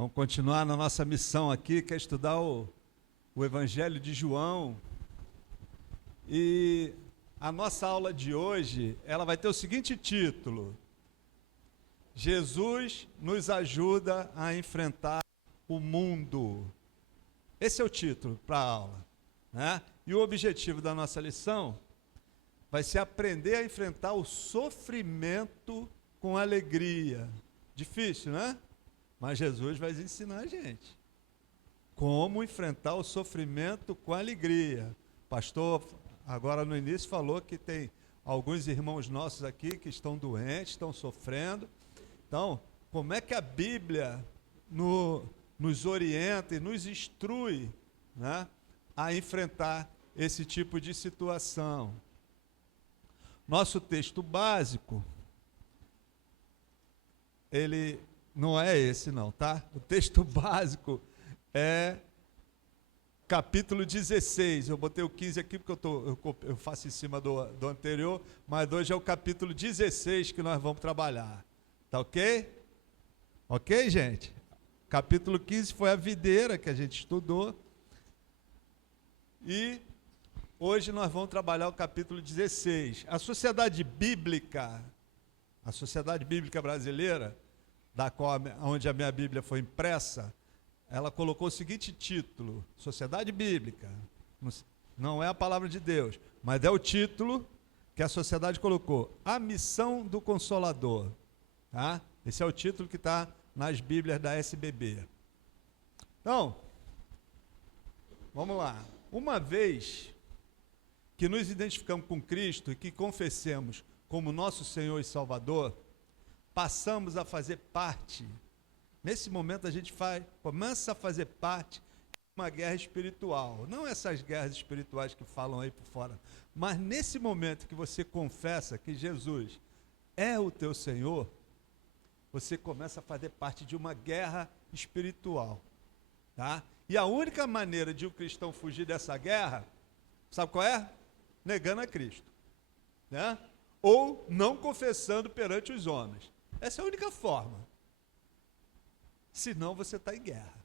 Vamos continuar na nossa missão aqui, que é estudar o Evangelho de João. E a nossa aula de hoje, ela vai ter o seguinte título: Jesus nos ajuda a enfrentar o mundo. Esse é o título para a aula, né? E o objetivo da nossa lição vai ser aprender a enfrentar o sofrimento com alegria. Difícil, né? Mas Jesus vai ensinar a gente como enfrentar o sofrimento com alegria. O pastor, agora no início, falou que tem alguns irmãos nossos aqui que estão doentes, estão sofrendo. Então, como é que a Bíblia nos orienta e nos instrui, né, a enfrentar esse tipo de situação? Nosso texto básico, ele não é esse não, tá? O texto básico é capítulo 16. Eu botei o 15 aqui porque eu faço em cima do anterior, mas hoje é o capítulo 16 que nós vamos trabalhar. Tá ok? Ok, gente? Capítulo 15 foi a videira que a gente estudou. E hoje nós vamos trabalhar o capítulo 16. A sociedade bíblica brasileira, onde a minha Bíblia foi impressa, ela colocou o seguinte título: Sociedade Bíblica. Não é a palavra de Deus, mas é o título que a sociedade colocou: A Missão do Consolador. Tá? Esse é o título que está nas Bíblias da SBB. Então, vamos lá. Uma vez que nos identificamos com Cristo e que confessemos como nosso Senhor e Salvador, passamos a fazer parte. Nesse momento a gente começa a fazer parte de uma guerra espiritual. Não essas guerras espirituais que falam aí por fora, mas nesse momento que você confessa que Jesus é o teu Senhor, você começa a fazer parte de uma guerra espiritual. Tá? E a única maneira de um cristão fugir dessa guerra, sabe qual é? Negando a Cristo. Né? Ou não confessando perante os homens. Essa é a única forma. Senão você está em guerra.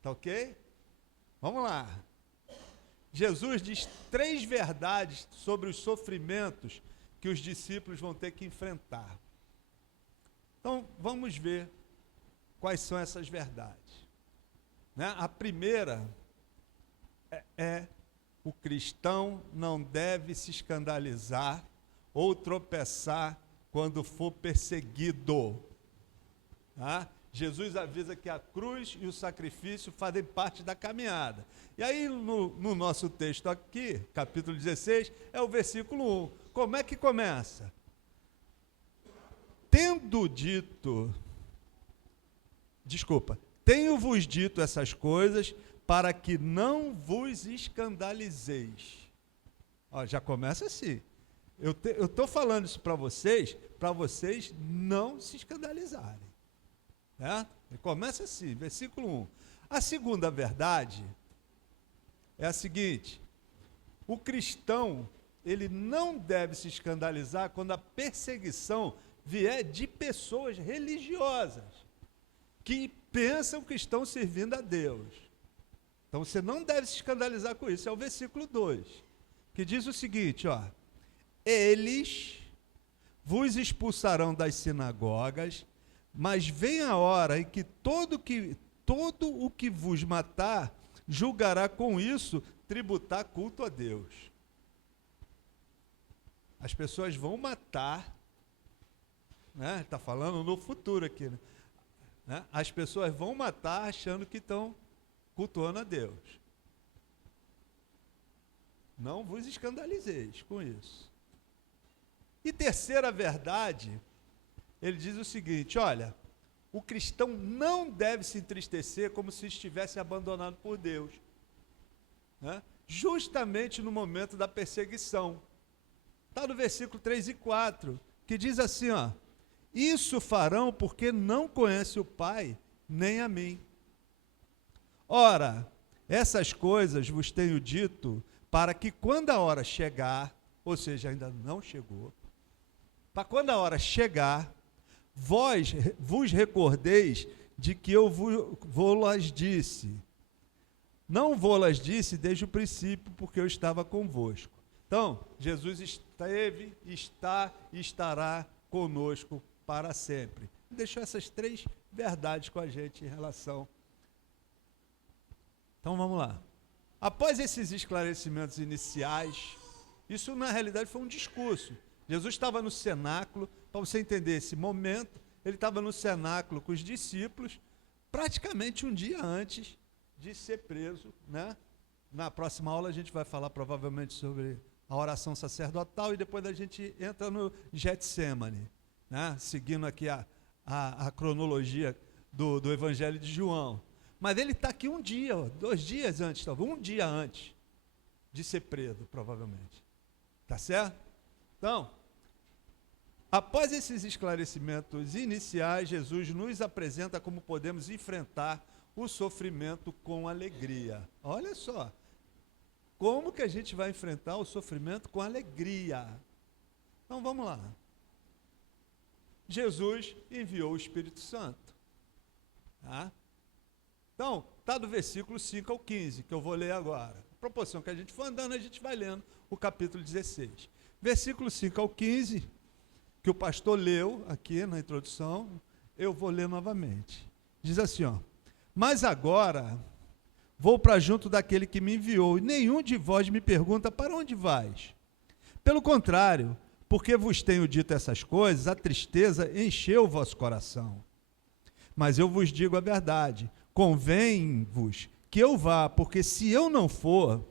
Tá ok? Vamos lá. Jesus diz 3 verdades sobre os sofrimentos que os discípulos vão ter que enfrentar. Então, vamos ver quais são essas verdades. Né? A primeira é o cristão não deve se escandalizar ou tropeçar quando for perseguido. Tá? Jesus avisa que a cruz e o sacrifício fazem parte da caminhada. E aí, no nosso texto aqui, capítulo 16, é o versículo 1. Como é que começa? Tenho-vos dito essas coisas para que não vos escandalizeis. Ó, já começa assim. Eu estou falando isso para vocês não se escandalizarem. Né? Começa assim, versículo 1. A segunda verdade é a seguinte: o cristão, ele não deve se escandalizar quando a perseguição vier de pessoas religiosas, que pensam que estão servindo a Deus. Então você não deve se escandalizar com isso. É o versículo 2, que diz o seguinte, ó: eles vos expulsarão das sinagogas, mas vem a hora em que todo o que vos matar julgará com isso tributar culto a Deus. As pessoas vão matar, né? Está falando no futuro aqui, né? As pessoas vão matar achando que estão cultuando a Deus. Não vos escandalizeis com isso. E terceira verdade, ele diz o seguinte: olha, o cristão não deve se entristecer como se estivesse abandonado por Deus, né? Justamente no momento da perseguição. Está no versículo 3 e 4, que diz assim, ó: isso farão porque não conhecem o Pai, nem a mim. Ora, essas coisas vos tenho dito, para que quando a hora chegar, ou seja, ainda não chegou, para quando a hora chegar, vos recordeis de que eu vô-las disse. Não vô-las disse desde o princípio, porque eu estava convosco. Então, Jesus esteve, está e estará conosco para sempre. Deixou essas 3 verdades com a gente em relação. Então, vamos lá. Após esses esclarecimentos iniciais, isso na realidade foi um discurso. Jesus estava no cenáculo, para você entender esse momento, ele estava no cenáculo com os discípulos, praticamente um dia antes de ser preso, né? Na próxima aula a gente vai falar provavelmente sobre a oração sacerdotal e depois a gente entra no Getsemane, né? Seguindo aqui a cronologia do Evangelho de João. Mas ele está aqui um dia, 2 dias antes, talvez, um dia antes de ser preso, provavelmente. Tá certo? Então, após esses esclarecimentos iniciais, Jesus nos apresenta como podemos enfrentar o sofrimento com alegria. Olha só, como que a gente vai enfrentar o sofrimento com alegria? Então, vamos lá. Jesus enviou o Espírito Santo. Tá? Então, está do versículo 5 ao 15, que eu vou ler agora. A proporção que a gente for andando, a gente vai lendo o capítulo 16. Versículo 5 ao 15, que o pastor leu aqui na introdução, eu vou ler novamente. Diz assim, ó: mas agora vou para junto daquele que me enviou, e nenhum de vós me pergunta: para onde vais? Pelo contrário, porque vos tenho dito essas coisas, a tristeza encheu o vosso coração. Mas eu vos digo a verdade, convém-vos que eu vá, porque se eu não for,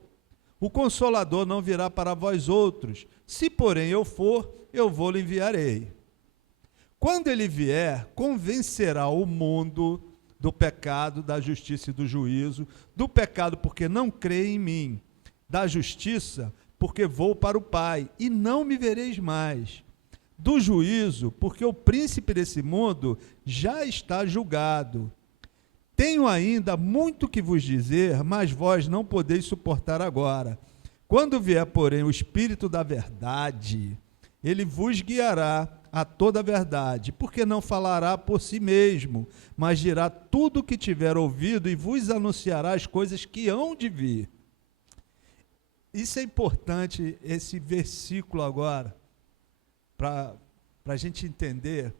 o Consolador não virá para vós outros. Se, porém, eu for, eu vou-lhe enviarei. Quando ele vier, convencerá o mundo do pecado, da justiça e do juízo. Do pecado, porque não crê em mim. Da justiça, porque vou para o Pai, e não me vereis mais. Do juízo, porque o príncipe desse mundo já está julgado. Tenho ainda muito que vos dizer, mas vós não podeis suportar agora. Quando vier, porém, o Espírito da verdade, ele vos guiará a toda a verdade, porque não falará por si mesmo, mas dirá tudo o que tiver ouvido e vos anunciará as coisas que hão de vir. Isso é importante, esse versículo agora, para a gente entender.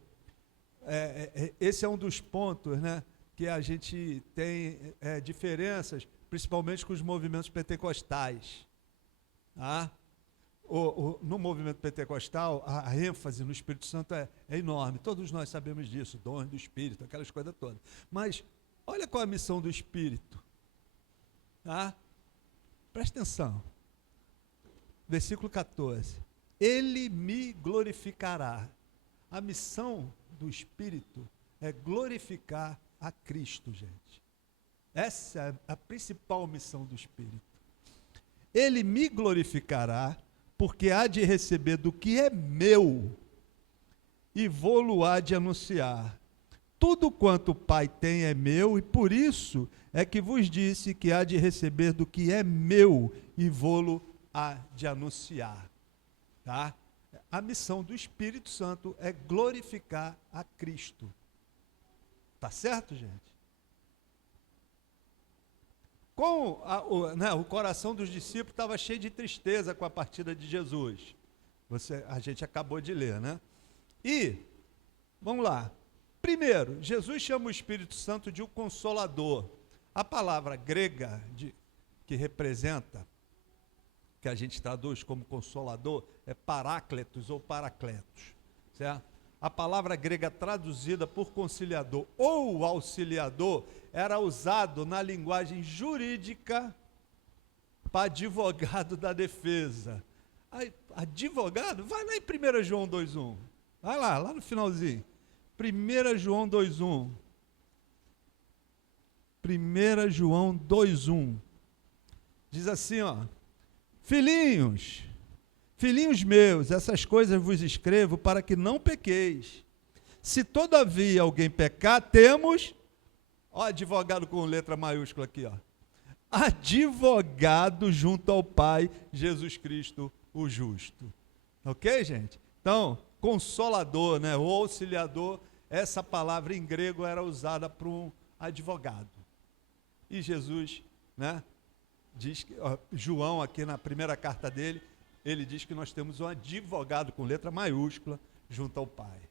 Esse é um dos pontos, né, que a gente tem diferenças, principalmente com os movimentos pentecostais. Tá? No movimento pentecostal, a ênfase no Espírito Santo é enorme. Todos nós sabemos disso, dons do Espírito, aquelas coisas todas. Mas olha qual é a missão do Espírito. Tá? Presta atenção. Versículo 14. Ele me glorificará. A missão do Espírito é glorificar a Cristo, gente. Essa é a principal missão do Espírito. Ele me glorificará, porque há de receber do que é meu, e vou-lo há de anunciar. Tudo quanto o Pai tem é meu, e por isso é que vos disse que há de receber do que é meu, e vou-lo há de anunciar. Tá? A missão do Espírito Santo é glorificar a Cristo. Tá certo, gente? O coração dos discípulos estava cheio de tristeza com a partida de Jesus. A gente acabou de ler, né? E, vamos lá. Primeiro, Jesus chama o Espírito Santo de o Consolador. A palavra grega que representa, que a gente traduz como Consolador, é Parácletos ou Paracletos, certo? A palavra grega traduzida por conciliador ou auxiliador era usado na linguagem jurídica para advogado da defesa. Advogado? Vai lá em 1 João 2,1. Vai lá no finalzinho. 1 João 2,1. 1 João 2,1. Diz assim, ó: Filhinhos meus, essas coisas vos escrevo para que não pequeis. Se todavia alguém pecar, temos, ó, advogado com letra maiúscula aqui, ó, advogado junto ao Pai, Jesus Cristo, o justo. Ok, gente? Então, Consolador, né, o auxiliador, essa palavra em grego era usada para um advogado. E Jesus, né, diz que, João, aqui na primeira carta dele, ele diz que nós temos um advogado com letra maiúscula junto ao Pai.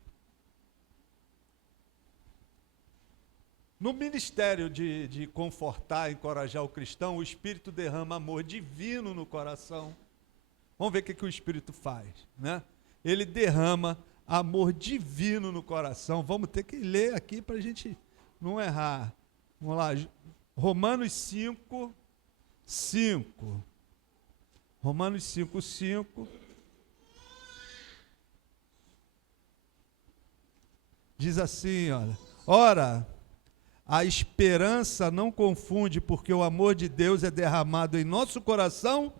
No ministério de confortar, encorajar o cristão, o Espírito derrama amor divino no coração. Vamos ver o que o Espírito faz, né? Ele derrama amor divino no coração. Vamos ter que ler aqui para a gente não errar. Vamos lá, Romanos 5, 5. Romanos 5, 5. Diz assim, olha. Ora, a esperança não confunde, porque o amor de Deus é derramado em nosso coração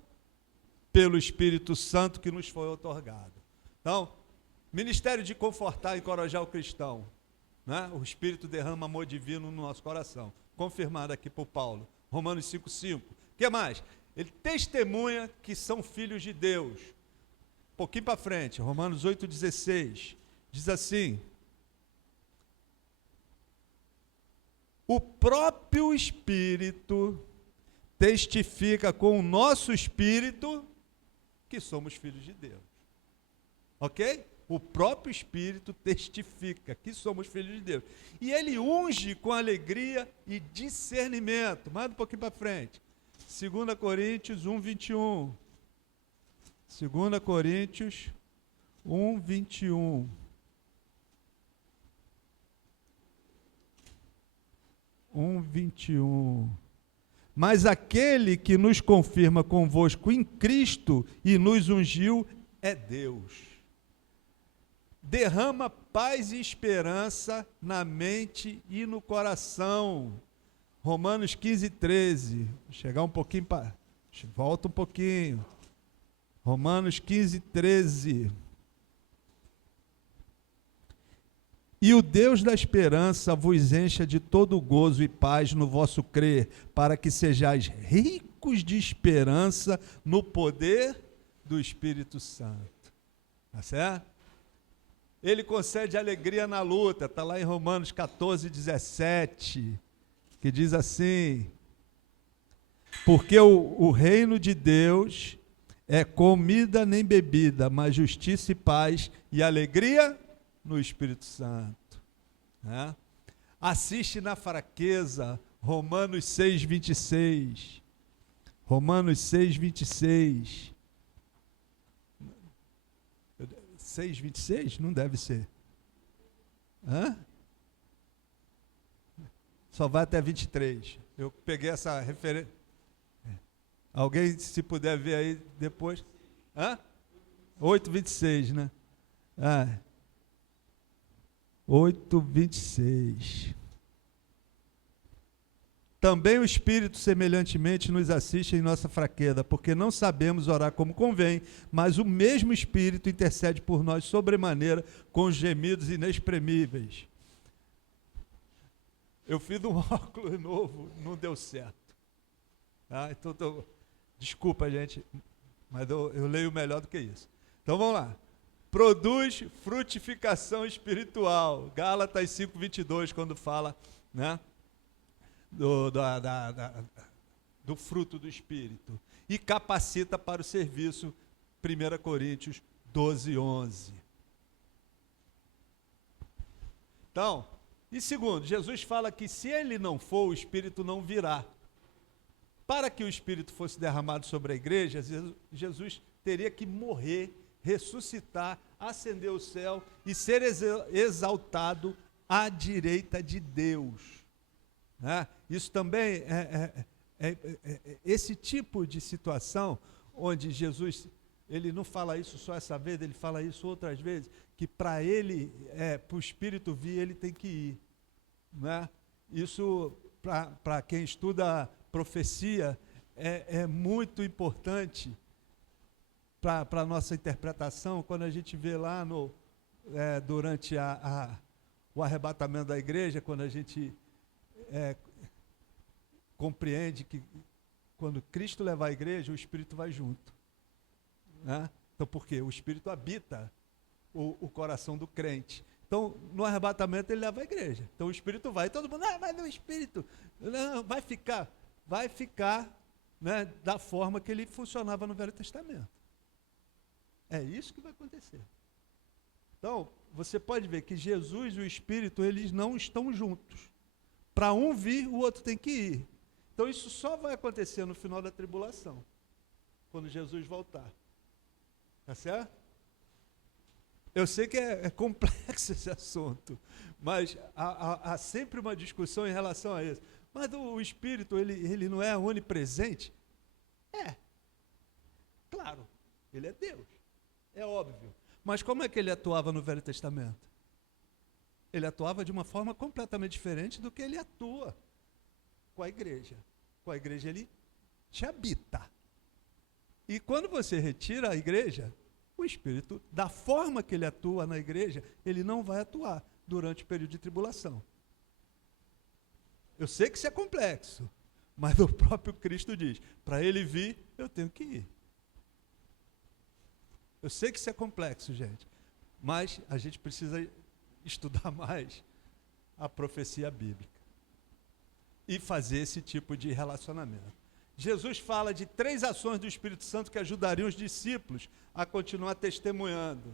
pelo Espírito Santo que nos foi otorgado. Então, ministério de confortar e encorajar o cristão, né? O Espírito derrama amor divino no nosso coração. Confirmado aqui por Paulo. Romanos 5, 5. O que mais? Ele testemunha que são filhos de Deus. Um pouquinho para frente, Romanos 8, 16. Diz assim: o próprio Espírito testifica com o nosso espírito que somos filhos de Deus. Ok? O próprio Espírito testifica que somos filhos de Deus. E ele unge com alegria e discernimento. Manda um pouquinho para frente. 2 Coríntios 1, 21. 2 Coríntios 1, 21. 1, 21. Mas aquele que nos confirma convosco em Cristo e nos ungiu é Deus. Derrama paz e esperança na mente e no coração. Romanos 15, 13. Vou chegar um pouquinho para... Volta um pouquinho. Romanos 15, 13. E o Deus da esperança vos encha de todo gozo e paz no vosso crer, para que sejais ricos de esperança no poder do Espírito Santo. Tá certo? Ele concede alegria na luta, está lá em Romanos 14, 17, que diz assim: porque o reino de Deus é comida nem bebida, mas justiça e paz e alegria no Espírito Santo. Né? Assiste na fraqueza, Romanos 6, 26. Romanos 6, 26. 6, 26? Não deve ser. Hã? Só vai até 23. Eu peguei essa referência. Alguém, se puder ver aí depois. Hã? 8, 26, né? 8, 26. Também o Espírito semelhantemente nos assiste em nossa fraqueza, porque não sabemos orar como convém, mas o mesmo Espírito intercede por nós sobremaneira com gemidos inexprimíveis. Eu fiz um óculos novo, não deu certo. Então, desculpa, gente, mas eu leio melhor do que isso. Então vamos lá. Produz frutificação espiritual. Gálatas 5, 22, quando fala, né, do fruto do Espírito. E capacita para o serviço, 1 Coríntios 12, 11. Então, e segundo, Jesus fala que se ele não for, o Espírito não virá. Para que o Espírito fosse derramado sobre a igreja, Jesus teria que morrer, ressuscitar, ascender ao céu e ser exaltado à direita de Deus. Né? Isso também esse tipo de situação onde Jesus, ele não fala isso só essa vez, ele fala isso outras vezes, que para ele, para o Espírito vir, ele tem que ir. Né? Isso, para quem estuda profecia, é muito importante para a nossa interpretação, quando a gente vê lá durante o arrebatamento da igreja, quando a gente compreende que quando Cristo levar a igreja, o Espírito vai junto. Né? Então, por quê? O Espírito habita o coração do crente. Então, no arrebatamento, ele leva a igreja. Então, o Espírito vai. Todo mundo, mas o Espírito não, vai ficar, né, da forma que ele funcionava no Velho Testamento. É isso que vai acontecer. Então, você pode ver que Jesus e o Espírito, eles não estão juntos. Para um vir, o outro tem que ir. Então, isso só vai acontecer no final da tribulação, quando Jesus voltar. Tá certo? Eu sei que é complexo esse assunto, mas há sempre uma discussão em relação a isso. Mas o Espírito, ele não é onipresente? É. Claro, ele é Deus. É óbvio. Mas como é que ele atuava no Velho Testamento? Ele atuava de uma forma completamente diferente do que ele atua com a igreja. Com a igreja ele te habita. E quando você retira a igreja, o Espírito, da forma que ele atua na igreja, ele não vai atuar durante o período de tribulação. Eu sei que isso é complexo, mas o próprio Cristo diz, para ele vir, eu tenho que ir. Eu sei que isso é complexo, gente, mas a gente precisa estudar mais a profecia bíblica e fazer esse tipo de relacionamento. Jesus fala de 3 ações do Espírito Santo que ajudariam os discípulos a continuar testemunhando.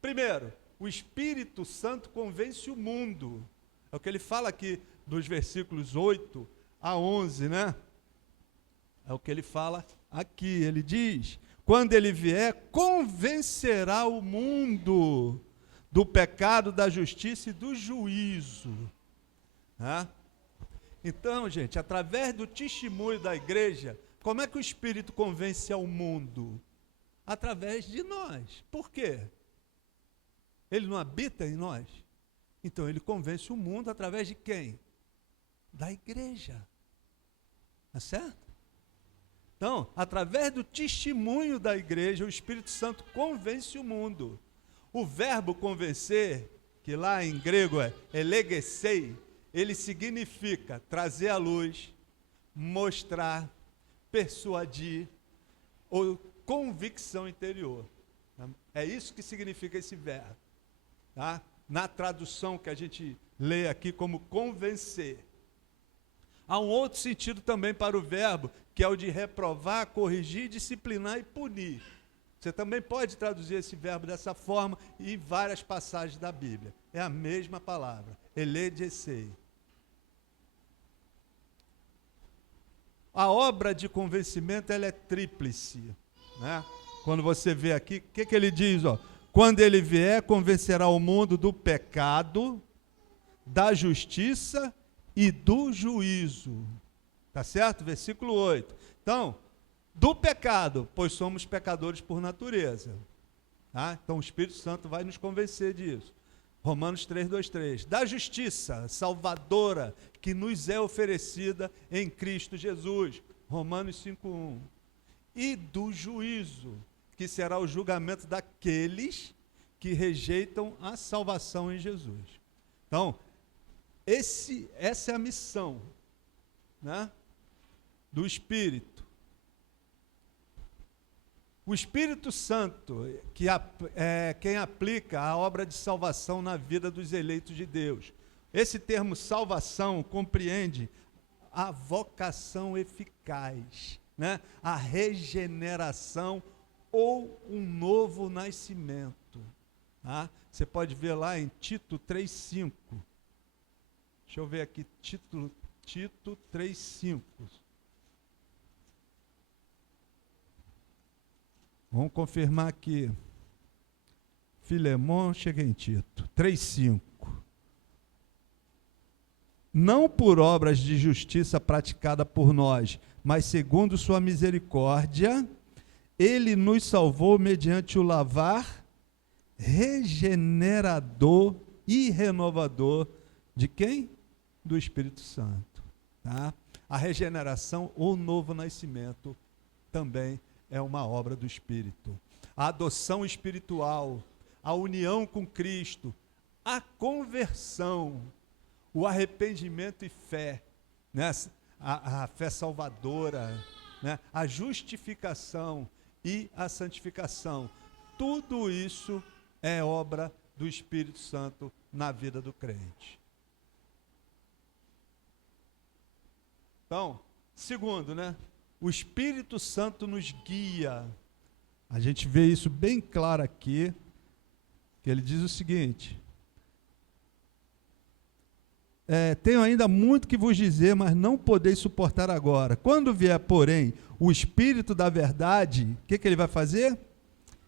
Primeiro, o Espírito Santo convence o mundo. É o que ele fala aqui dos versículos 8 a 11, né? É o que ele fala aqui. Ele diz, quando ele vier, convencerá o mundo do pecado, da justiça e do juízo. Né? Então, gente, através do testemunho da igreja, como é que o Espírito convence ao mundo? Através de nós. Por quê? Ele não habita em nós? Então, ele convence o mundo através de quem? Da igreja. Tá certo? Então, através do testemunho da igreja, o Espírito Santo convence o mundo. O verbo convencer, que lá em grego é elegesei, ele significa trazer à luz, mostrar, persuadir, ou convicção interior. É isso que significa esse verbo. Tá? Na tradução que a gente lê aqui como convencer. Há um outro sentido também para o verbo, que é o de reprovar, corrigir, disciplinar e punir. Você também pode traduzir esse verbo dessa forma em várias passagens da Bíblia. É a mesma palavra, elegesei. A obra de convencimento ela é tríplice. Né? Quando você vê aqui, o que ele diz? Ó? Quando ele vier, convencerá o mundo do pecado, da justiça e do juízo. Tá certo? Versículo 8. Então, do pecado, pois somos pecadores por natureza. Tá? Então, o Espírito Santo vai nos convencer disso. Romanos 3:2-3. Da justiça salvadora que nos é oferecida em Cristo Jesus. Romanos 5:1. E do juízo, que será o julgamento daqueles que rejeitam a salvação em Jesus. Então, essa é a missão, né, do Espírito. O Espírito Santo, que é quem aplica a obra de salvação na vida dos eleitos de Deus. Esse termo salvação compreende a vocação eficaz, né? A regeneração ou um novo nascimento. Tá? Você pode ver lá em Tito 3,5. Deixa eu ver aqui, Tito 3,5. Vamos confirmar aqui. Filemon, chega em Tito. 3,5. Não por obras de justiça praticada por nós, mas segundo sua misericórdia, ele nos salvou mediante o lavar regenerador e renovador de quem? Do Espírito Santo. Tá? A regeneração ou novo nascimento também é uma obra do Espírito. A adoção espiritual, a união com Cristo, a conversão, o arrependimento e fé, né? A fé salvadora, né? A justificação e a santificação. Tudo isso é obra do Espírito Santo na vida do crente. Então, segundo, né? O Espírito Santo nos guia. A gente vê isso bem claro aqui, que ele diz o seguinte: tenho ainda muito que vos dizer, mas não podeis suportar agora. Quando vier, porém, o Espírito da verdade, o que ele vai fazer?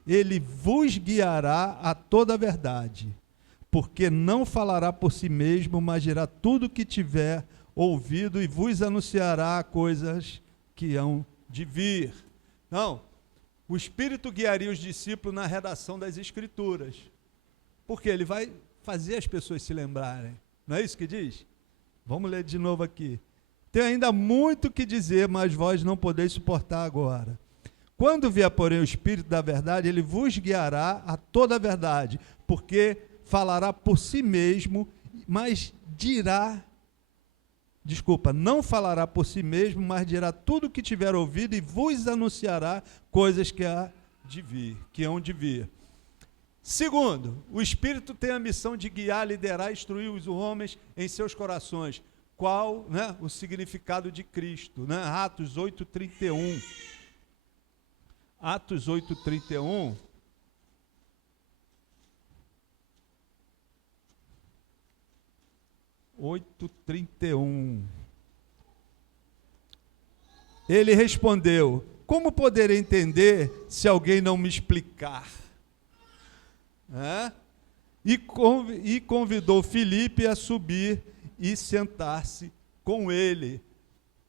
Ele vos guiará a toda a verdade, porque não falará por si mesmo, mas dirá tudo o que tiver ouvido e vos anunciará coisas que hão de vir. Não, o Espírito guiaria os discípulos na redação das Escrituras, porque ele vai fazer as pessoas se lembrarem. Não é isso que diz? Vamos ler de novo aqui. Tenho ainda muito que dizer, mas vós não podeis suportar agora. Quando vier, porém, o Espírito da verdade, ele vos guiará a toda a verdade, porque falará por si mesmo, mas não falará por si mesmo, mas dirá tudo o que tiver ouvido e vos anunciará coisas que hão de vir. Segundo, o Espírito tem a missão de guiar, liderar e instruir os homens em seus corações. Qual, né, o significado de Cristo? Né? Atos 8:31. Atos 8:31. Ele respondeu: como poderei entender se alguém não me explicar? E convidou Filipe a subir e sentar-se com ele.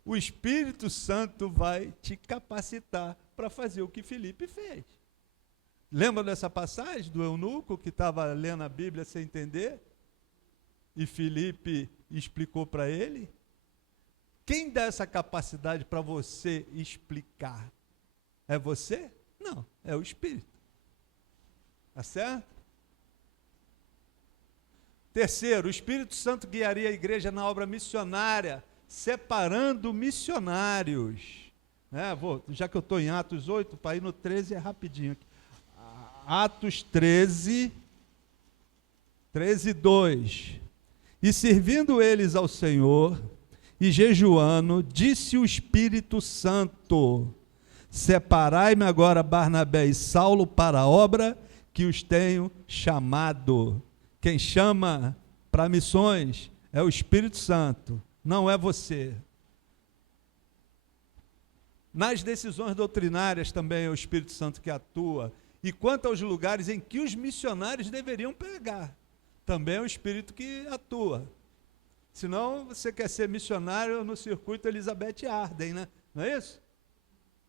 O Espírito Santo vai te capacitar para fazer o que Filipe fez. Lembra dessa passagem do eunuco que estava lendo a Bíblia sem entender? E Filipe explicou para ele? Quem dá essa capacidade para você explicar? É você? Não, é o Espírito. Tá certo? Terceiro, o Espírito Santo guiaria a igreja na obra missionária, separando missionários. Já que eu estou em Atos 8, para ir no 13 é rapidinho aqui. Atos 13, 2. E servindo eles ao Senhor, e jejuando, disse o Espírito Santo: separai-me agora Barnabé e Saulo para a obra que os tenho chamado. Quem chama para missões é o Espírito Santo, não é você. Nas decisões doutrinárias também é o Espírito Santo que atua. E quanto aos lugares em que os missionários deveriam pregar, também é o Espírito que atua. Senão você quer ser missionário no circuito Elizabeth Arden, né? Não é isso?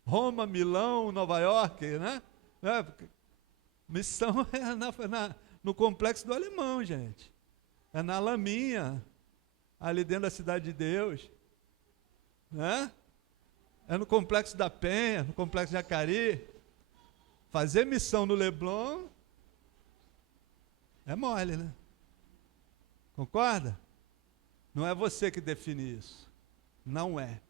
Roma, Milão, Nova York, né? Missão é no Complexo do Alemão, gente. É na Laminha, ali dentro da Cidade de Deus. Né? É no Complexo da Penha, no Complexo de Jacari. Fazer missão no Leblon é mole, né? Concorda? Não é você que define isso. Não é.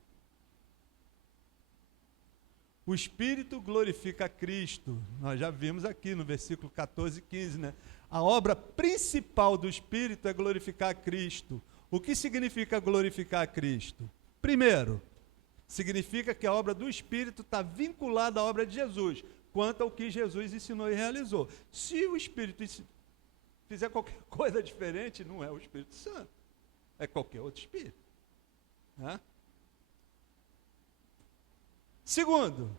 O Espírito glorifica a Cristo. Nós já vimos aqui no versículo 14 e 15, né? A obra principal do Espírito é glorificar a Cristo. O que significa glorificar a Cristo? Primeiro, significa que a obra do Espírito está vinculada à obra de Jesus, quanto ao que Jesus ensinou e realizou. Se o Espírito fizer qualquer coisa diferente, não é o Espírito Santo, é qualquer outro Espírito. Né? Segundo,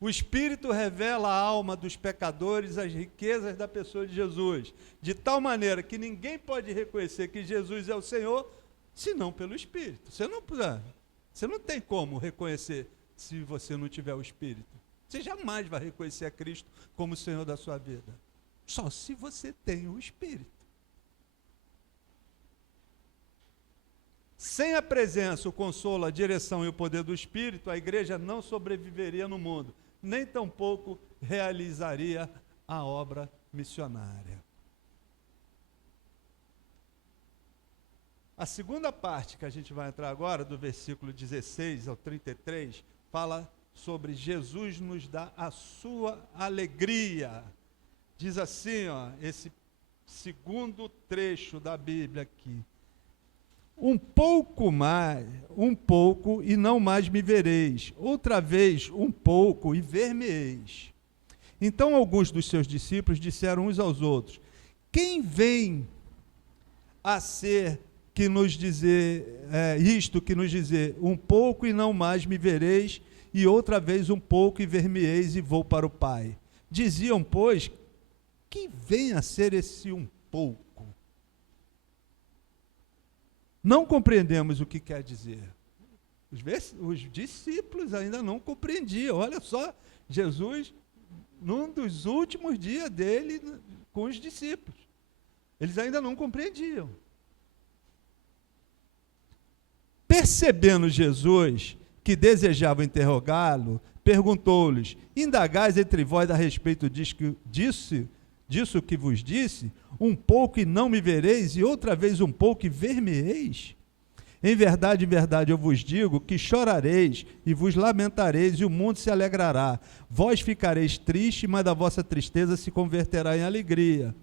o Espírito revela à alma dos pecadores as riquezas da pessoa de Jesus, de tal maneira que ninguém pode reconhecer que Jesus é o Senhor, senão pelo Espírito. Você não tem como reconhecer se você não tiver o Espírito. Você jamais vai reconhecer a Cristo como o Senhor da sua vida. Só se você tem o Espírito. Sem a presença, o consolo, a direção e o poder do Espírito, a igreja não sobreviveria no mundo, nem tampouco realizaria a obra missionária. A segunda parte que a gente vai entrar agora, do versículo 16 ao 33, fala sobre Jesus nos dá a sua alegria. Diz assim, esse segundo trecho da Bíblia aqui. Um pouco mais, um pouco, e não mais me vereis. Outra vez, um pouco, e ver-me-eis. Então alguns dos seus discípulos disseram uns aos outros: quem vem a ser que nos dizer isto que nos dizer, um pouco e não mais me vereis, e outra vez um pouco e ver-me-eis e vou para o Pai. Diziam, pois, que vem a ser esse um pouco? Não compreendemos o que quer dizer. Os discípulos ainda não compreendiam. Olha só, Jesus, num dos últimos dias dele com os discípulos, eles ainda não compreendiam. Percebendo Jesus que desejavam interrogá-lo, perguntou-lhes: indagais entre vós a respeito disso que vos disse? Um pouco e não me vereis, e outra vez um pouco e ver-me-eis? Em verdade, eu vos digo que chorareis e vos lamentareis, e o mundo se alegrará. Vós ficareis tristes, mas a vossa tristeza se converterá em alegria.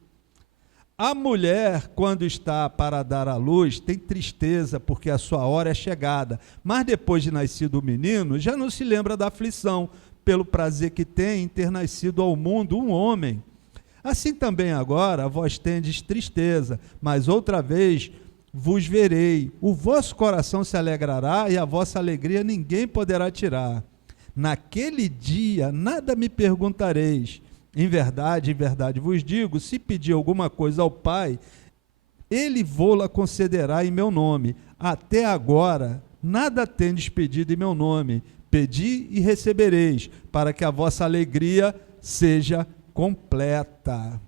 A mulher, quando está para dar à luz, tem tristeza, porque a sua hora é chegada. Mas depois de nascido o menino, já não se lembra da aflição, pelo prazer que tem em ter nascido ao mundo um homem. Assim também agora vós tendes tristeza, mas outra vez vos verei. O vosso coração se alegrará, e a vossa alegria ninguém poderá tirar. Naquele dia nada me perguntareis. Em verdade vos digo, se pedir alguma coisa ao Pai, Ele vô-la concederá em meu nome. Até agora, nada tendes pedido em meu nome. Pedi e recebereis, para que a vossa alegria seja completa.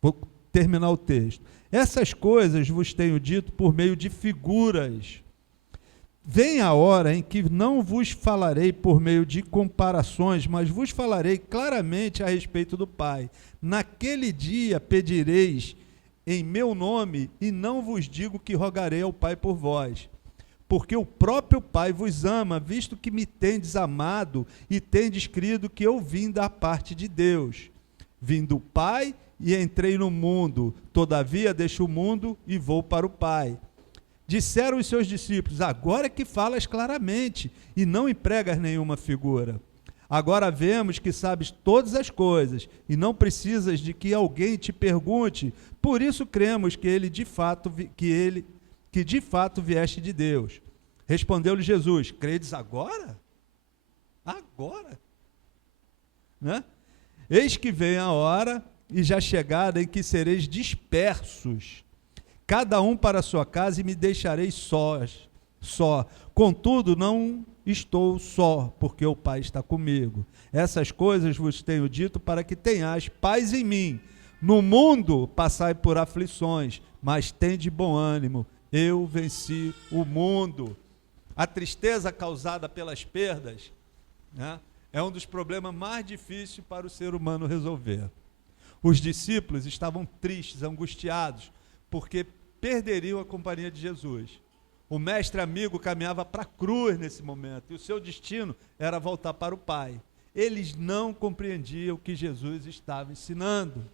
Vou terminar o texto. Essas coisas vos tenho dito por meio de figuras. Vem a hora em que não vos falarei por meio de comparações, mas vos falarei claramente a respeito do Pai. Naquele dia pedireis em meu nome, e não vos digo que rogarei ao Pai por vós, porque o próprio Pai vos ama, visto que me tendes amado e tendes crido que eu vim da parte de Deus. Vim do Pai e entrei no mundo, todavia deixo o mundo e vou para o Pai. Disseram os seus discípulos: agora que falas claramente e não empregas nenhuma figura. Agora vemos que sabes todas as coisas e não precisas de que alguém te pergunte. Por isso cremos que de fato vieste de Deus. Respondeu-lhe Jesus: credes agora? Agora? Né? Eis que vem a hora, e já chegada, em que sereis dispersos, cada um para a sua casa, e me deixareis só. Contudo, não estou só, porque o Pai está comigo. Essas coisas vos tenho dito para que tenhais paz em mim. No mundo passai por aflições, mas tende bom ânimo. Eu venci o mundo. A tristeza causada pelas perdas, né, é um dos problemas mais difíceis para o ser humano resolver. Os discípulos estavam tristes, angustiados, porque perderiam a companhia de Jesus. O mestre amigo caminhava para a cruz nesse momento, e o seu destino era voltar para o Pai. Eles não compreendiam o que Jesus estava ensinando.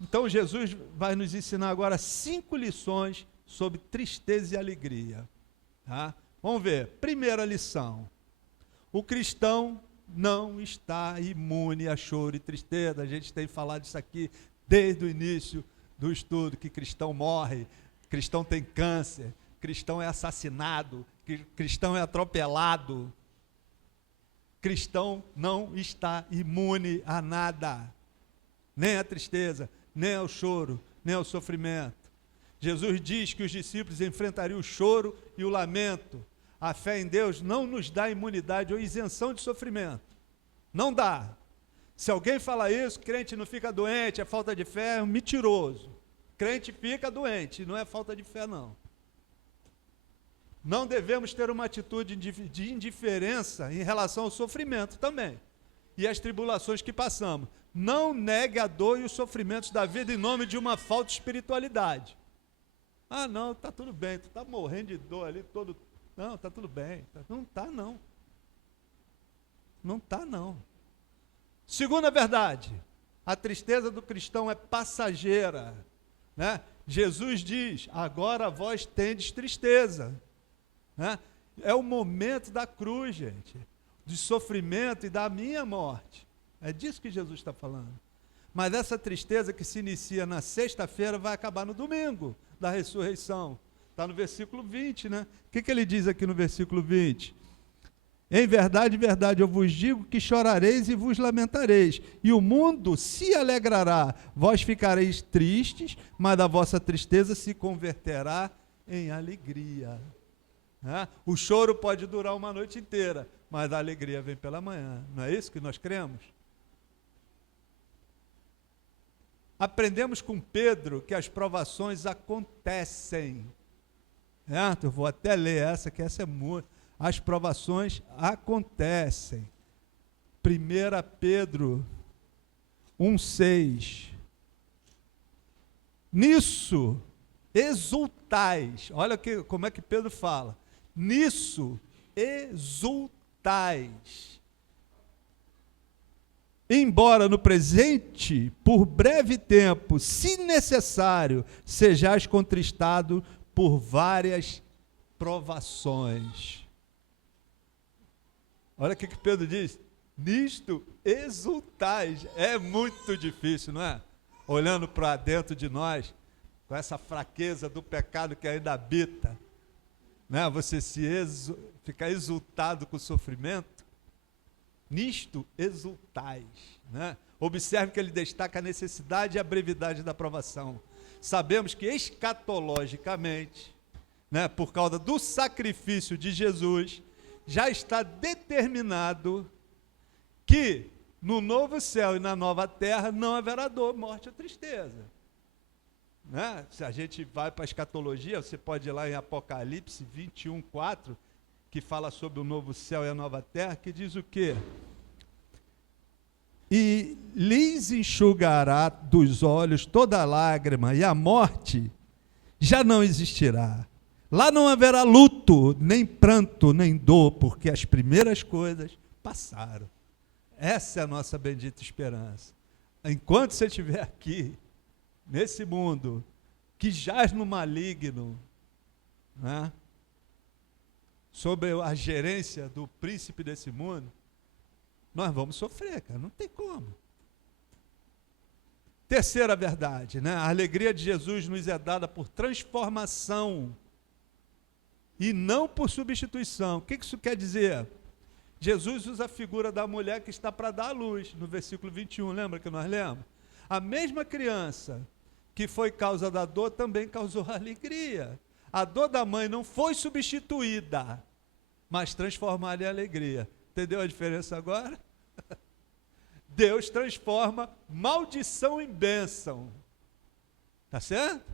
Então Jesus vai nos ensinar agora 5 lições sobre tristeza e alegria. Tá? Vamos ver. Primeira lição: o cristão não está imune a choro e tristeza. A gente tem falado isso aqui desde o início do estudo, que cristão morre, cristão tem câncer, cristão é assassinado, cristão é atropelado. Cristão não está imune a nada, nem a tristeza, nem ao choro, nem ao sofrimento. Jesus diz que os discípulos enfrentariam o choro e o lamento. A fé em Deus não nos dá imunidade ou isenção de sofrimento. Não dá. Se alguém fala isso, crente não fica doente, é falta de fé, é um mentiroso. Crente fica doente, não é falta de fé, não. Não devemos ter uma atitude de indiferença em relação ao sofrimento também, e às tribulações que passamos. Não negue a dor e os sofrimentos da vida em nome de uma falta de espiritualidade. Ah, não, está tudo bem, tu está morrendo de dor ali, todo... Não, está tudo bem. Não está, não. Não está, não. Segunda verdade: A tristeza do cristão é passageira, né? Jesus diz, agora vós tendes tristeza, né? É o momento da cruz, gente, de sofrimento e da minha morte. É disso que Jesus está falando. Mas essa tristeza que se inicia na sexta-feira vai acabar no domingo da ressurreição. Está no versículo 20, né? O que ele diz aqui no versículo 20? Em verdade, eu vos digo que chorareis e vos lamentareis, e o mundo se alegrará. Vós ficareis tristes, mas a vossa tristeza se converterá em alegria. O choro pode durar uma noite inteira, mas a alegria vem pela manhã. Não é isso que nós cremos? Aprendemos com Pedro que as provações acontecem. Eu vou até ler essa, que essa é muito... As provações acontecem. 1 Pedro 1,6. Nisso exultais. Olha como é que Pedro fala. Nisso exultais. Embora no presente, por breve tempo, se necessário, sejais contristados por várias provações. Olha o que Pedro diz. Nisto exultais. É muito difícil, não é? Olhando para dentro de nós, com essa fraqueza do pecado que ainda habita, né? Você ficar exultado com o sofrimento. Nisto exultais, né? Observe que ele destaca a necessidade e a brevidade da provação. Sabemos que escatologicamente, né, por causa do sacrifício de Jesus, já está determinado que no novo céu e na nova terra não haverá dor, morte ou tristeza. Né? Se a gente vai para a escatologia, você pode ir lá em Apocalipse 21:4, que fala sobre o novo céu e a nova terra, que diz o quê? E lhes enxugará dos olhos toda lágrima, e a morte já não existirá. Lá não haverá luto, nem pranto, nem dor, porque as primeiras coisas passaram. Essa é a nossa bendita esperança. Enquanto você estiver aqui, nesse mundo, que jaz no maligno, né, sob a gerência do príncipe desse mundo, nós vamos sofrer, cara, não tem como. Terceira verdade, né, a alegria de Jesus nos é dada por transformação e não por substituição. O que isso quer dizer? Jesus usa a figura da mulher que está para dar à luz, no versículo 21, lembra que nós lemos? A mesma criança que foi causa da dor também causou a alegria. A dor da mãe não foi substituída, mas transformada em alegria. Entendeu a diferença agora? Deus transforma maldição em bênção. Tá certo?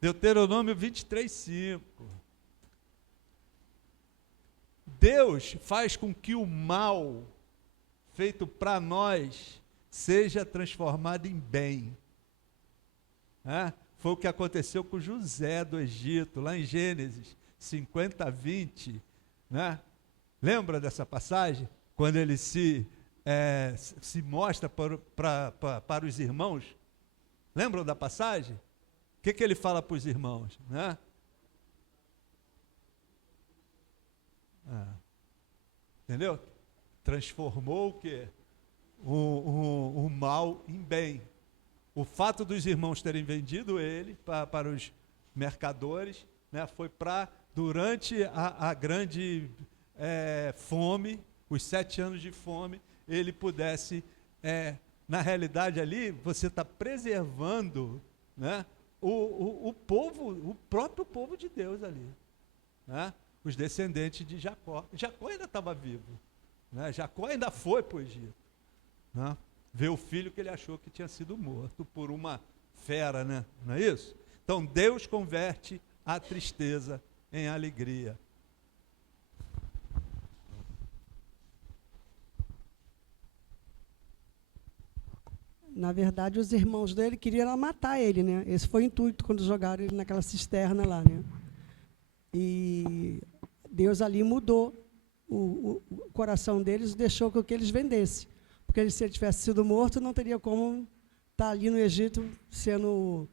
Deuteronômio 23:5. Deus faz com que o mal feito para nós seja transformado em bem. Foi o que aconteceu com José do Egito, lá em Gênesis 50:20. Né? Lembra dessa passagem? Quando ele se mostra para os irmãos. Lembram da passagem? O que ele fala para os irmãos? Né? Entendeu? Transformou o quê? O mal em bem. O fato dos irmãos terem vendido ele para os mercadores, né, foi para, durante a grande fome, os 7 anos de fome, ele pudesse, na realidade ali, você está preservando, né, o povo, o próprio povo de Deus ali, né? Os descendentes de Jacó. Jacó ainda estava vivo, né? Jacó ainda foi para o Egito, né? Ver o filho que ele achou que tinha sido morto por uma fera, né? Não é isso? Então Deus converte a tristeza em alegria. Na verdade, os irmãos dele queriam matar ele, né? Esse foi o intuito quando jogaram ele naquela cisterna lá, né? E Deus ali mudou o coração deles e deixou que eles vendessem. Porque se ele tivesse sido morto, não teria como está ali no Egito sendo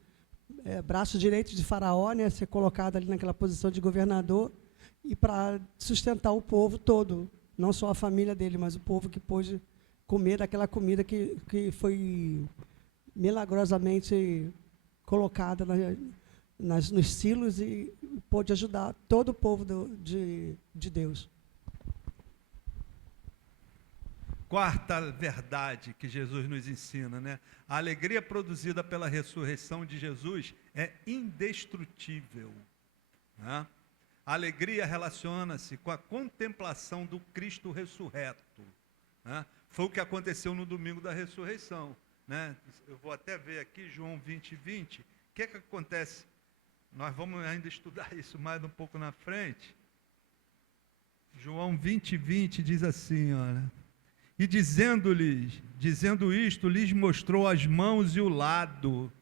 braço direito de Faraó, né, ser colocado ali naquela posição de governador, e para sustentar o povo todo, não só a família dele, mas o povo que pôde comer daquela comida que foi milagrosamente colocada nos silos e pôde ajudar todo o povo de Deus. Quarta verdade que Jesus nos ensina, né? A alegria produzida pela ressurreição de Jesus é indestrutível, né? A alegria relaciona-se com a contemplação do Cristo ressurreto, né? Foi o que aconteceu no domingo da ressurreição, né? Eu vou até ver aqui, João 20:20. O que acontece? Nós vamos ainda estudar isso mais um pouco na frente. João 20:20 diz assim, olha... E dizendo isto, lhes mostrou as mãos e o lado.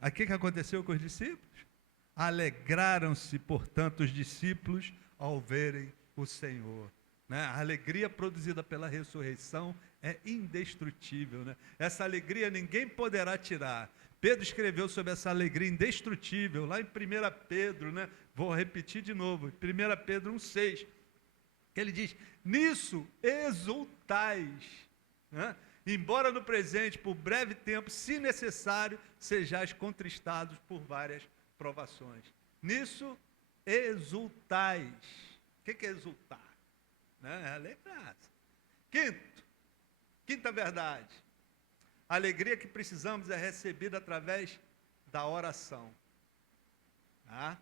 O que aconteceu com os discípulos? Alegraram-se, portanto, os discípulos ao verem o Senhor, né? A alegria produzida pela ressurreição é indestrutível, né? Essa alegria ninguém poderá tirar. Pedro escreveu sobre essa alegria indestrutível, lá em 1 Pedro, né? Vou repetir de novo, 1 Pedro 1,6. Ele diz, nisso exultais, né? Embora no presente, por breve tempo, se necessário, sejais contristados por várias provações. Nisso exultais. O que é exultar? Né? É alegrar-se. Quinta verdade. A alegria que precisamos é recebida através da oração. Tá?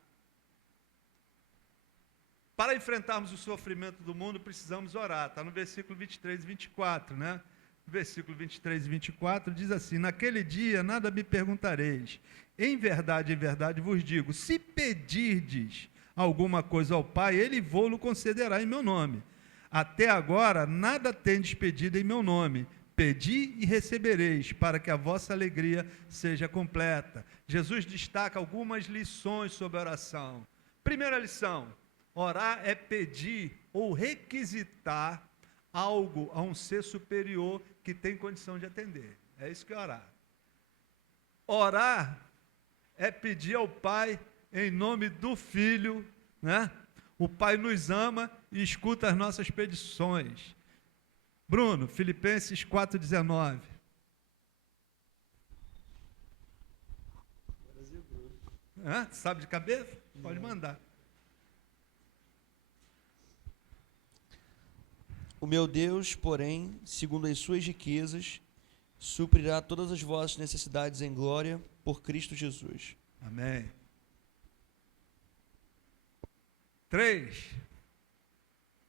Para enfrentarmos o sofrimento do mundo, precisamos orar. Está no versículo 23 e 24, né? No versículo 23 e 24 diz assim, naquele dia nada me perguntareis. Em verdade vos digo, se pedirdes alguma coisa ao Pai, Ele vô-lo concederá em meu nome. Até agora, nada tendes pedido em meu nome. Pedi e recebereis, para que a vossa alegria seja completa. Jesus destaca algumas lições sobre a oração. Primeira lição, orar é pedir ou requisitar algo a um ser superior que tem condição de atender. É isso que é orar. Orar é pedir ao Pai em nome do Filho, né? O Pai nos ama e escuta as nossas petições. Bruno, Filipenses 4,19. Sabe de cabeça? Pode mandar. O meu Deus, porém, segundo as suas riquezas, suprirá todas as vossas necessidades em glória por Cristo Jesus. Amém. 3.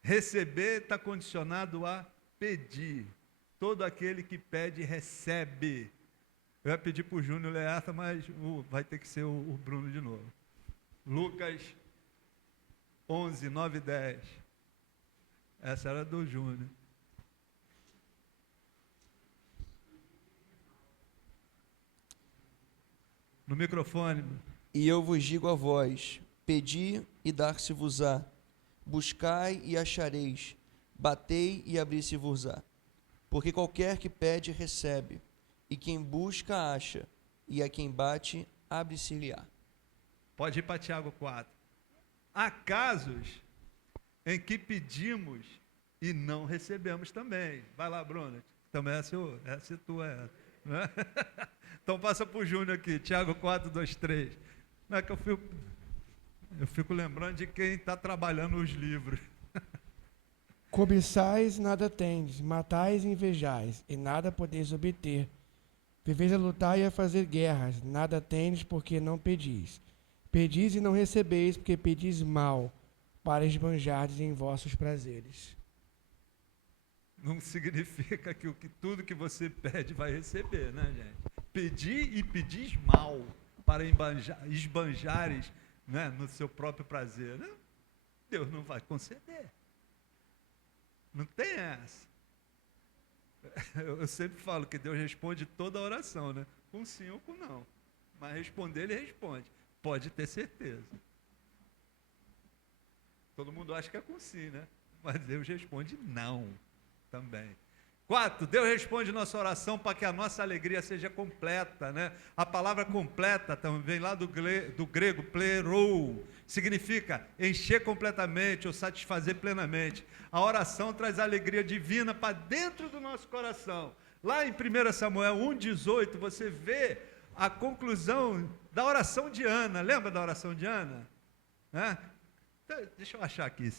Receber está condicionado a pedir. Todo aquele que pede, recebe. Eu ia pedir para o Júnior ler essa, mas vai ter que ser o Bruno de novo. Lucas 11, 9 e 10. Essa era do Júnior. No microfone. E eu vos digo a vós, pedi e dar-se-vos-á, buscai e achareis, batei e abrir-se-vos-á. Porque qualquer que pede, recebe, e quem busca, acha, e a quem bate, abre-se-lhe-á. Pode ir para Tiago 4. Há casos em que pedimos e não recebemos também. Vai lá, Bruno. Também essa é tua. Né? Então passa para o Júnior aqui, Tiago 4, 2, 3. Não é que eu fico lembrando de quem está trabalhando os livros. Cobiçais, nada tendes, matais e invejais, e nada podeis obter. Viveis a lutar e a fazer guerras, nada tendes, porque não pedis. Pedis e não recebeis, porque pedis mal, para esbanjardes em vossos prazeres. Não significa que tudo que você pede vai receber, né, gente? Pedir e pedis mal, para esbanjares, né, no seu próprio prazer. Né? Deus não vai conceder. Não tem essa. Eu sempre falo que Deus responde toda a oração, né? Com sim ou com não. Mas responder, Ele responde. Pode ter certeza. Todo mundo acha que é com sim, né? Mas Deus responde não também. 4, Deus responde nossa oração para que a nossa alegria seja completa, né? A palavra completa também vem lá do grego plerou, significa encher completamente ou satisfazer plenamente. A oração traz alegria divina para dentro do nosso coração. Lá em 1 Samuel 1,18, você vê a conclusão da oração de Ana. Lembra da oração de Ana? Deixa eu achar aqui.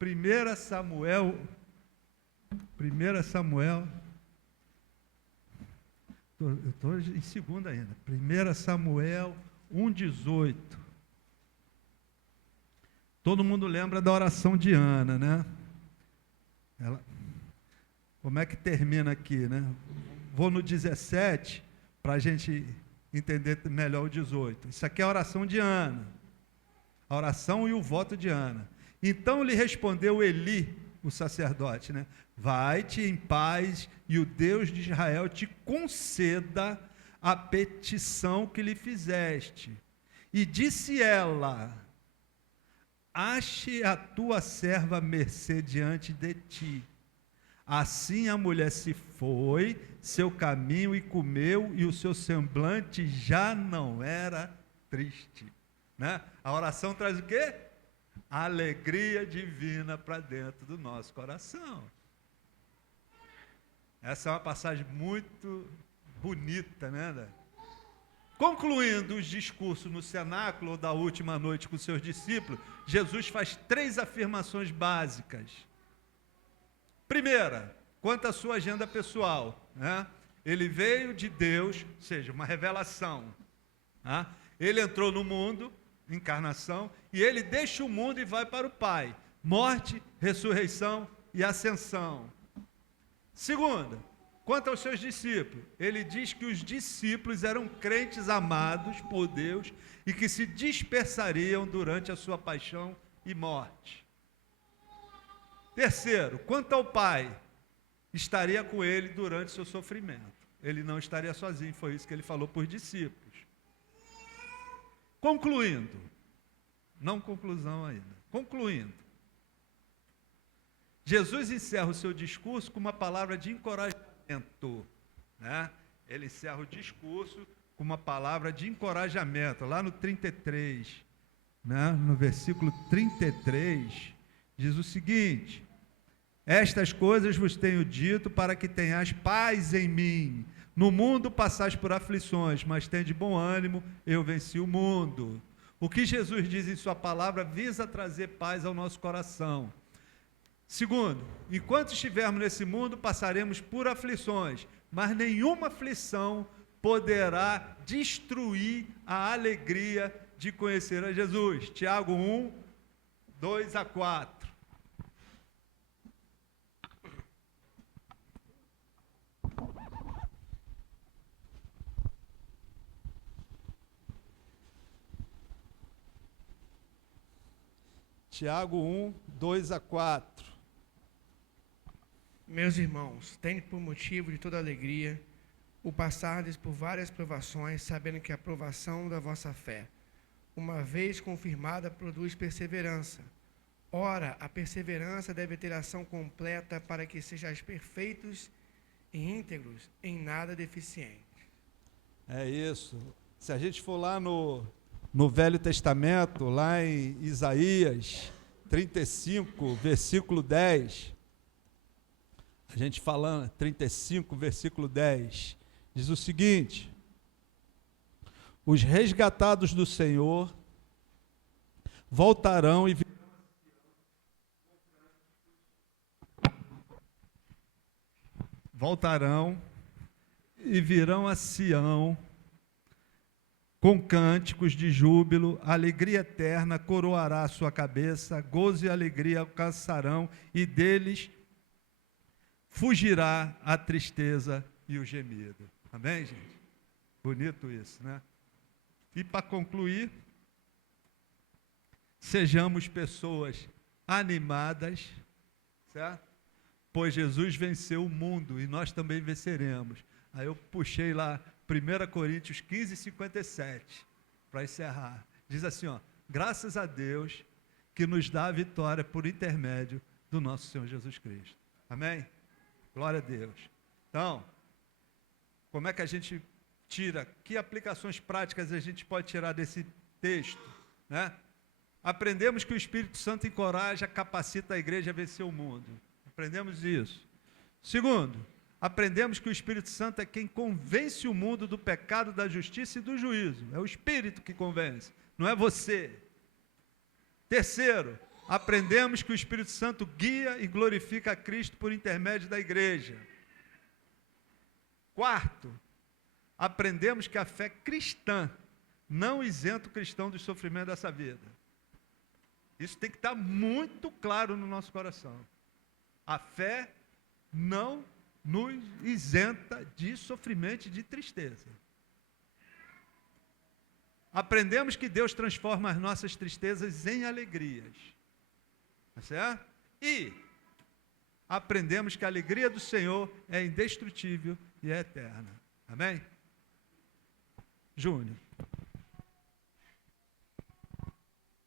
1 Samuel, eu estou em segunda ainda, 1 Samuel 1,18. Todo mundo lembra da oração de Ana, né? Como é que termina aqui, né? Vou no 17, para a gente entender melhor o 18. Isso aqui é a oração de Ana. A oração e o voto de Ana. Então lhe respondeu Eli, o sacerdote, né? Vai-te em paz e o Deus de Israel te conceda a petição que lhe fizeste. E disse ela: ache a tua serva mercê diante de ti. Assim a mulher se foi, seu caminho, e comeu, e o seu semblante já não era triste. Né? A oração traz o quê? A alegria divina para dentro do nosso coração. Essa é uma passagem muito bonita, né? Concluindo os discursos no cenáculo da última noite com seus discípulos, Jesus faz 3 afirmações básicas. Primeira, quanto à sua agenda pessoal, né? Ele veio de Deus, ou seja, uma revelação. Né? Ele entrou no mundo, encarnação, e ele deixa o mundo e vai para o Pai. Morte, ressurreição e ascensão. Segunda, quanto aos seus discípulos, ele diz que os discípulos eram crentes amados por Deus e que se dispersariam durante a sua paixão e morte. Terceiro, quanto ao Pai, estaria com ele durante seu sofrimento. Ele não estaria sozinho, foi isso que ele falou para os discípulos. Concluindo, não conclusão ainda, concluindo, Jesus encerra o seu discurso com uma palavra de encorajamento, né? Ele encerra o discurso com uma palavra de encorajamento, lá no 33, né? No versículo 33, diz o seguinte: estas coisas vos tenho dito para que tenhais paz em mim. No mundo passais por aflições, mas tende bom ânimo, eu venci o mundo. O que Jesus diz em sua palavra visa trazer paz ao nosso coração. Segundo, enquanto estivermos nesse mundo, passaremos por aflições, mas nenhuma aflição poderá destruir a alegria de conhecer a Jesus. Tiago 1, 2 a 4. Tiago 1, 2 a 4. Meus irmãos, tende por motivo de toda alegria o passardes por várias provações, sabendo que a provação da vossa fé, uma vez confirmada, produz perseverança. Ora, a perseverança deve ter ação completa para que sejais perfeitos e íntegros, em nada deficientes. É isso. Se a gente for lá no Velho Testamento, lá em Isaías 35, versículo 10, a gente falando, 35, versículo 10, diz o seguinte: os resgatados do Senhor voltarão e virão a Sião com cânticos de júbilo, alegria eterna coroará a sua cabeça, gozo e alegria alcançarão, e deles fugirá a tristeza e o gemido. Amém, gente? Bonito isso, né? E para concluir, sejamos pessoas animadas, certo? Pois Jesus venceu o mundo e nós também venceremos. Aí eu puxei lá 1 Coríntios 15, 57, para encerrar. Diz assim, ó: graças a Deus que nos dá a vitória por intermédio do nosso Senhor Jesus Cristo. Amém? Glória a Deus. Então, como é que a gente tira, que aplicações práticas a gente pode tirar desse texto, né? Aprendemos que o Espírito Santo encoraja, capacita a igreja a vencer o mundo. Aprendemos isso. Segundo, aprendemos que o Espírito Santo é quem convence o mundo do pecado, da justiça e do juízo. É o Espírito que convence, não é você. Terceiro, aprendemos que o Espírito Santo guia e glorifica a Cristo por intermédio da igreja. Quarto, aprendemos que a fé cristã não isenta o cristão dos sofrimentos dessa vida. Isso tem que estar muito claro no nosso coração. A fé não nos isenta de sofrimento e de tristeza. Aprendemos que Deus transforma as nossas tristezas em alegrias. Tá certo? E aprendemos que a alegria do Senhor é indestrutível e é eterna. Amém? Júnior.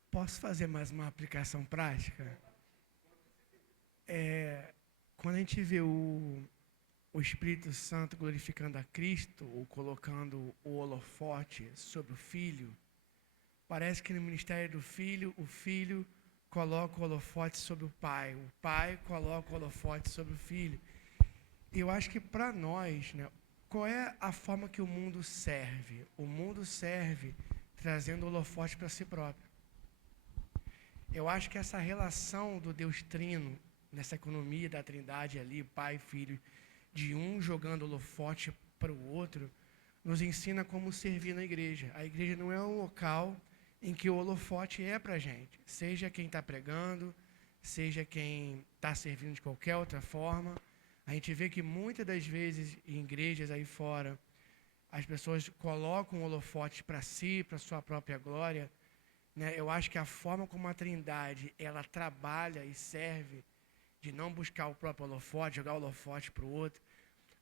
Posso fazer mais uma aplicação prática? Quando a gente vê o Espírito Santo glorificando a Cristo, ou colocando o holofote sobre o Filho, parece que no ministério do Filho, o Filho coloca o holofote sobre o Pai coloca o holofote sobre o Filho. E eu acho que para nós, né, qual é a forma que o mundo serve? O mundo serve trazendo o holofote para si próprio. Eu acho que essa relação do Deus Trino, nessa economia da Trindade ali, Pai e Filho, de um jogando holofote para o outro, nos ensina como servir na igreja. A igreja não é um local em que o holofote é para a gente. Seja quem está pregando, seja quem está servindo de qualquer outra forma. A gente vê que muitas das vezes em igrejas aí fora, as pessoas colocam o holofote para si, para sua própria glória. Eu acho que a forma como a Trindade ela trabalha e serve, de não buscar o próprio holofote, jogar o holofote para o outro,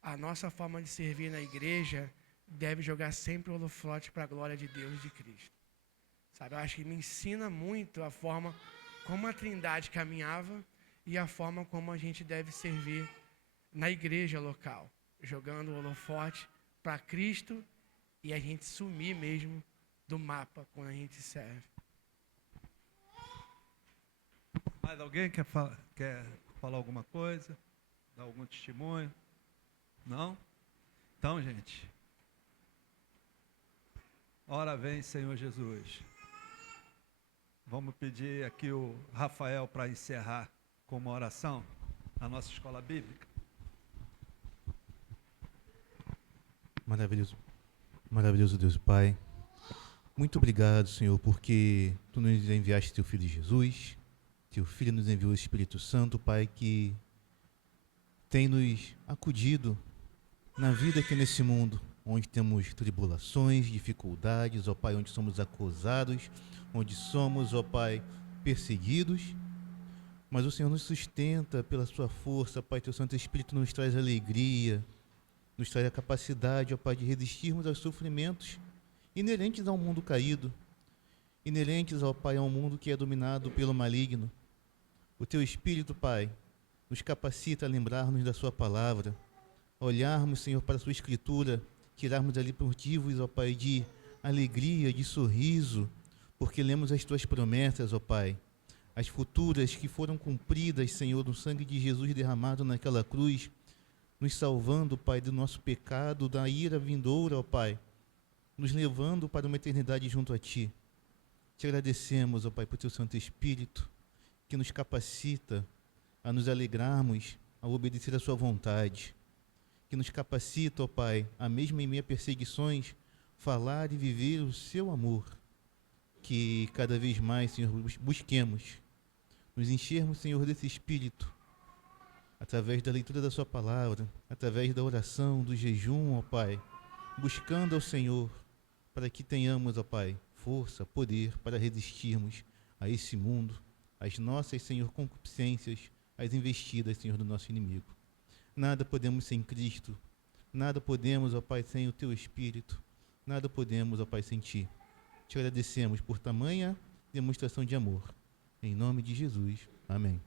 a nossa forma de servir na igreja deve jogar sempre o holofote para a glória de Deus e de Cristo. Sabe, eu acho que me ensina muito a forma como a Trindade caminhava e a forma como a gente deve servir na igreja local, jogando o holofote para Cristo e a gente sumir mesmo do mapa quando a gente serve. Mais alguém quer falar alguma coisa? Dar algum testemunho? Não? Então, gente, ora vem, Senhor Jesus. Vamos pedir aqui o Rafael para encerrar com uma oração a nossa escola bíblica. Maravilhoso, maravilhoso Deus Pai. Muito obrigado, Senhor, porque Tu nos enviaste Teu Filho Jesus. Teu Filho nos enviou o Espírito Santo, Pai, que tem nos acudido na vida aqui nesse mundo, onde temos tribulações, dificuldades, ó Pai, onde somos acusados, onde somos, ó Pai, perseguidos. Mas o Senhor nos sustenta pela Sua força, Pai. Teu Santo Espírito nos traz alegria, nos traz a capacidade, ó Pai, de resistirmos aos sofrimentos inerentes ao mundo caído, inerentes, ó Pai, a um mundo que é dominado pelo maligno. O Teu Espírito, Pai, nos capacita a lembrar-nos da Sua palavra, a olharmos, Senhor, para a Sua Escritura, tirarmos ali motivos, ó Pai, de alegria, de sorriso, porque lemos as Tuas promessas, ó Pai, as futuras que foram cumpridas, Senhor, no sangue de Jesus derramado naquela cruz, nos salvando, Pai, do nosso pecado, da ira vindoura, ó Pai, nos levando para uma eternidade junto a Ti. Te agradecemos, ó Pai, por Teu Santo Espírito, que nos capacita a nos alegrarmos, a obedecer a Sua vontade, que nos capacita, ó Pai, a mesmo em meio a perseguições, falar e viver o Seu amor, que cada vez mais, Senhor, busquemos, nos enchermos, Senhor, desse Espírito, através da leitura da Sua palavra, através da oração, do jejum, ó Pai, buscando ao Senhor, para que tenhamos, ó Pai, força, poder para resistirmos a esse mundo, às nossas, Senhor, concupiscências, às investidas, Senhor, do nosso inimigo. Nada podemos sem Cristo, nada podemos, ó Pai, sem o Teu Espírito, nada podemos, ó Pai, sem Ti. Te agradecemos por tamanha demonstração de amor. Em nome de Jesus. Amém.